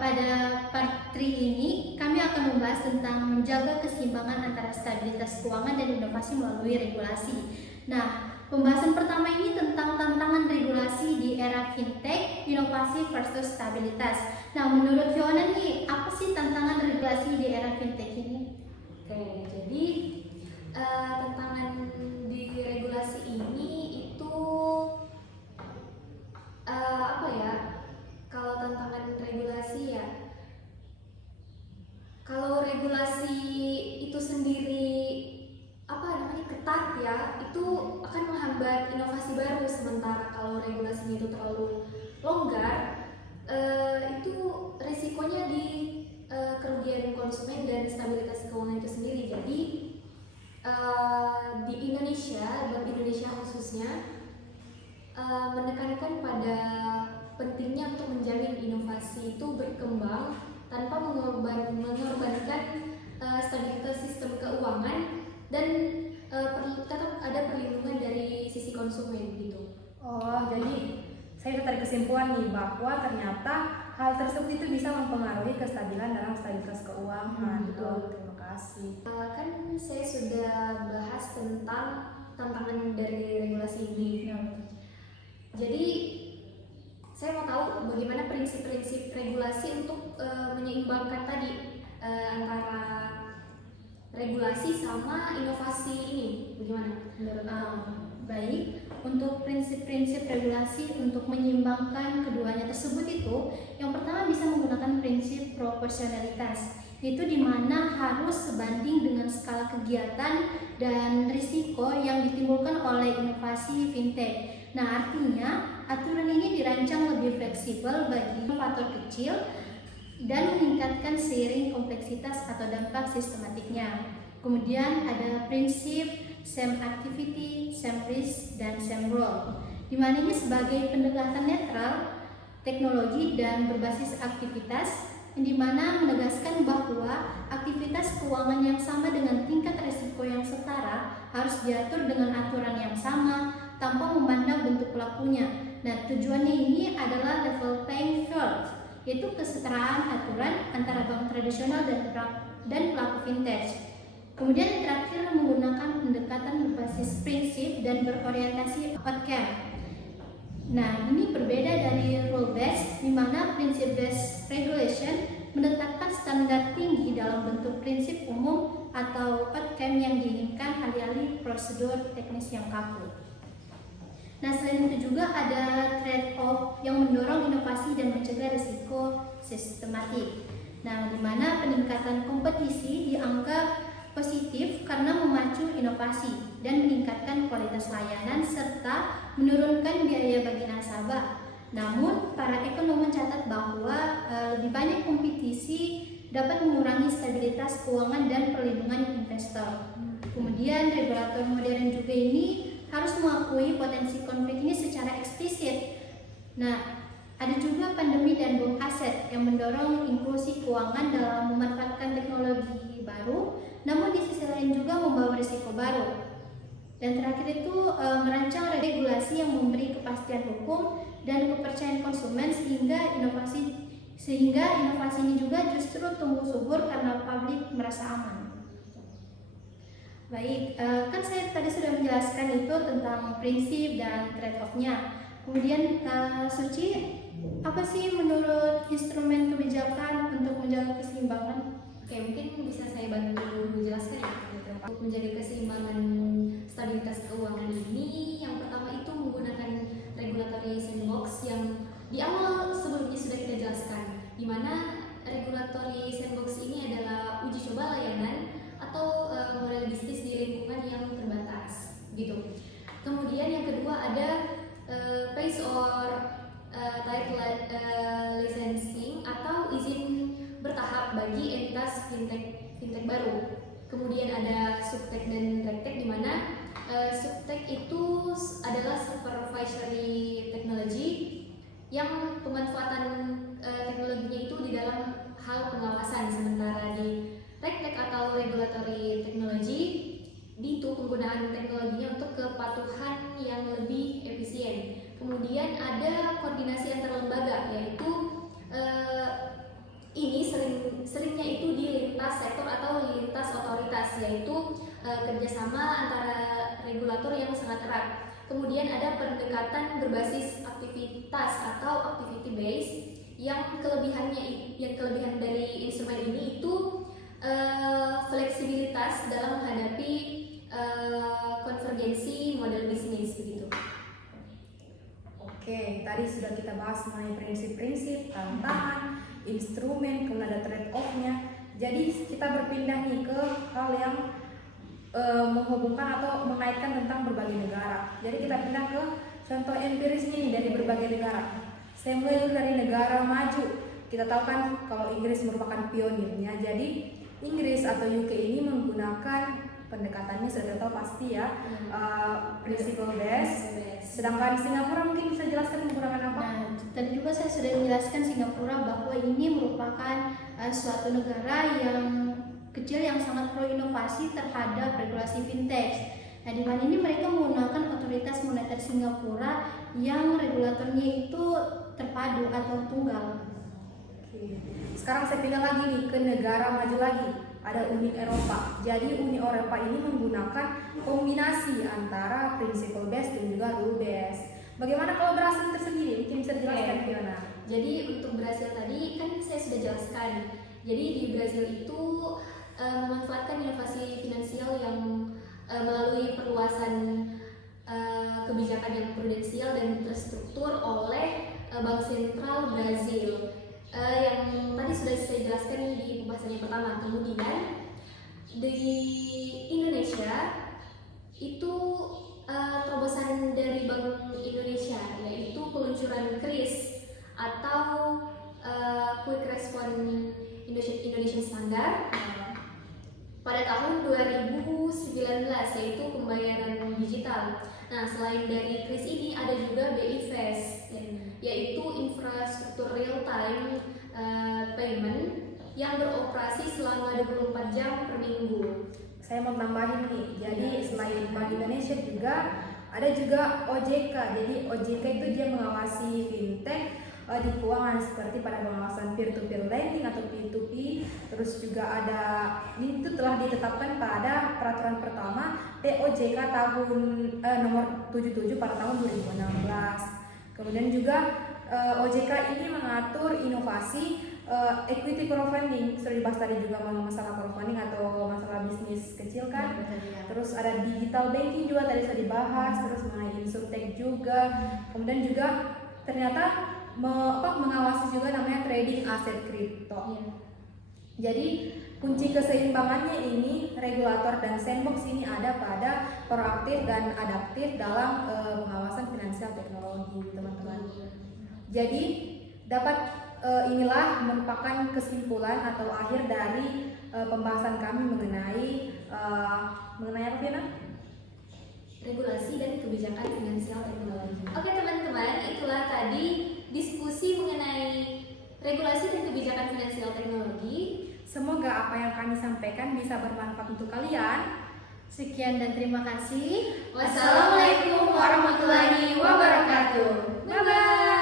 pada part 3 ini kami akan membahas tentang menjaga keseimbangan antara stabilitas keuangan dan inovasi melalui regulasi. Nah, pembahasan pertama ini tentang tantangan regulasi di era fintech, inovasi versus stabilitas. Nah, menurut Fiona nih, apa sih tantangan regulasi di era fintech ini? Oke, jadi tantangan di regulasi ini itu apa ya? Kalau tantangan regulasi ya, kalau regulasi itu sendiri ketat ya, itu akan menghambat inovasi baru. Sementara kalau regulasinya itu terlalu longgar, itu resikonya di kerugian konsumen dan stabilitas keuangan itu sendiri. Jadi di Indonesia, Bank Indonesia khususnya menekankan pada pentingnya untuk menjamin inovasi itu berkembang tanpa mengorbankan stabilitas sistem keuangan dan tetap ada perlindungan dari sisi konsumen gitu. Oh, jadi saya tarik kesimpulan nih bahwa ternyata hal tersebut itu bisa mempengaruhi kestabilan dalam stabilitas keuangan. Terima kasih. Kan saya sudah bahas tentang tantangan dari regulasi ini. Jadi saya mau tahu bagaimana prinsip-prinsip regulasi untuk menyeimbangkan tadi antara regulasi sama inovasi ini. Bagaimana menurut Baik, untuk prinsip-prinsip regulasi untuk menyeimbangkan keduanya tersebut itu, yang pertama bisa menggunakan prinsip proporsionalitas, itu di mana harus sebanding dengan skala kegiatan dan risiko yang ditimbulkan oleh inovasi fintech. Nah, artinya aturan ini dirancang lebih fleksibel bagi inovator kecil dan meningkatkan seiring kompleksitas atau dampak sistematiknya. Kemudian ada prinsip same activity, same risk, dan same role, di mana ini sebagai pendekatan netral, teknologi dan berbasis aktivitas, yang dimana menegaskan bahwa aktivitas keuangan yang sama dengan tingkat risiko yang setara harus diatur dengan aturan yang sama tanpa memandang bentuk pelakunya. Nah, tujuannya ini adalah level playing field, yaitu kesetaraan aturan antara bank tradisional dan pelaku fintech. Kemudian yang terakhir menggunakan pendekatan berbasis prinsip dan berorientasi outcome. Nah, ini berbeda dari rule based, di mana prinsip based regulation menetapkan standar tinggi dalam bentuk prinsip umum atau outcome yang diinginkan, alih-alih prosedur teknis yang kaku. Nah, selain itu juga ada trade-off yang mendorong inovasi dan mencegah risiko sistematik. Nah, di mana peningkatan kompetisi dianggap positif karena memacu inovasi dan meningkatkan kualitas layanan serta menurunkan biaya bagi nasabah. Namun, para ekonom mencatat bahwa lebih banyak kompetisi dapat mengurangi stabilitas keuangan dan perlindungan investor. Kemudian, regulator modern juga ini harus mengakui potensi konflik ini secara eksplisit. Nah, ada juga pandemi dan boom aset yang mendorong inklusi keuangan dalam memanfaatkan teknologi baru, namun di sisi lain juga membawa risiko baru. Dan terakhir itu merancang regulasi yang memberi kepastian hukum dan kepercayaan konsumen sehingga inovasi ini juga justru tumbuh subur karena publik merasa aman. Baik, kan saya tadi sudah menjelaskan itu tentang prinsip dan trade-off-nya. Kemudian Suci, apa sih menurut instrumen kebijakan untuk menjaga keseimbangan? Oke, mungkin bisa saya bantu menjelaskan ya. Untuk menjaga keseimbangan stabilitas keuangan ini, yang pertama itu menggunakan regulatory sandbox yang di awal sebelumnya sudah kita jelaskan, di mana regulatory sandbox ini adalah uji coba layanan atau model bisnis di lingkungan yang terbatas, gitu. Kemudian yang kedua ada phase or tied licensing atau izin bertahap bagi entitas fintech baru. Kemudian ada subtech dan regtech, di mana subtech itu adalah supervisory technology yang pemanfaatan teknologinya itu di dalam hal pengawasan, sementara di regtech atau regulatory technology itu penggunaan teknologinya untuk kepatuhan yang lebih efisien. Kemudian ada koordinasi antar lembaga, yaitu kerjasama antara regulator yang sangat erat. Kemudian ada pendekatan berbasis aktivitas atau activity base yang kelebihan dari instrumen ini itu fleksibilitas dalam menghadapi konvergensi model bisnis begitu. Oke, tadi sudah kita bahas mengenai prinsip-prinsip, tantangan, instrumen, kemudian ada trade-off-nya. Jadi kita berpindah nih ke hal yang menghubungkan atau mengaitkan tentang berbagai negara. Jadi kita pindah ke contoh empirisnya nih dari berbagai negara. Saya mulai dulu dari negara maju. Kita tahu kan kalau Inggris merupakan pionirnya. Jadi Inggris atau UK ini menggunakan pendekatannya sudah tahu pasti ya, principle based. Sedangkan Singapura mungkin bisa jelaskan menggunakan apa? Nah, tadi juga saya sudah menjelaskan Singapura bahwa ini merupakan suatu negara yang kecil yang sangat pro inovasi terhadap regulasi fintech. Nah, di mana ini mereka menggunakan otoritas moneter Singapura yang regulatornya itu terpadu atau tunggal. Oke. Sekarang saya pindah lagi nih ke negara maju lagi. Ada Uni Eropa. Jadi Uni Eropa ini menggunakan kombinasi antara principle based dan juga rule based. Bagaimana kalau Brasil tersendiri? Mungkin bisa dijelaskan Fiona. Jadi untuk Brasil tadi kan saya sudah jelaskan. Jadi di Brasil itu memanfaatkan inovasi finansial yang melalui perluasan kebijakan yang prudensial dan terstruktur oleh Bank Sentral Brasil. Yang tadi sudah saya jelaskan di pembahasan yang pertama. Kemudian di Indonesia itu terobosan dari Bank Indonesia yaitu peluncuran KRIS atau Quick Response Indonesian Standard pada tahun 2019 yaitu pembayaran digital. Nah, selain dari KRIS ini ada juga BI Fast yaitu infrastruktur real time payment yang beroperasi selama 24 jam per minggu. Saya mau tambahin nih. Jadi selain Bank Indonesia juga ada juga OJK. Jadi OJK itu dia mengawasi fintech di keuangan seperti pada pengawasan peer-to-peer lending atau P2P. Terus juga ada ini itu telah ditetapkan pada peraturan pertama POJK tahun nomor 77 pada tahun 2016. Kemudian juga OJK ini mengatur inovasi equity crowdfunding. Sudah dibahas tadi juga masalah crowdfunding atau masalah bisnis kecil kan. Terus ada digital banking juga tadi sudah dibahas. Terus mengenai insurtech juga. Kemudian juga ternyata mengawasi juga namanya trading aset kripto. Jadi kunci keseimbangannya ini regulator dan sandbox ini ada pada proaktif dan adaptif dalam pengawasan finansial teknologi, teman-teman. Jadi inilah merupakan kesimpulan atau akhir dari pembahasan kami mengenai apa Fiona? Regulasi dan kebijakan finansial teknologi. Oke teman-teman, itulah tadi diskusi mengenai regulasi dan kebijakan finansial teknologi. Semoga apa yang kami sampaikan bisa bermanfaat untuk kalian. Sekian dan terima kasih. Wassalamualaikum warahmatullahi wabarakatuh. Bye bye.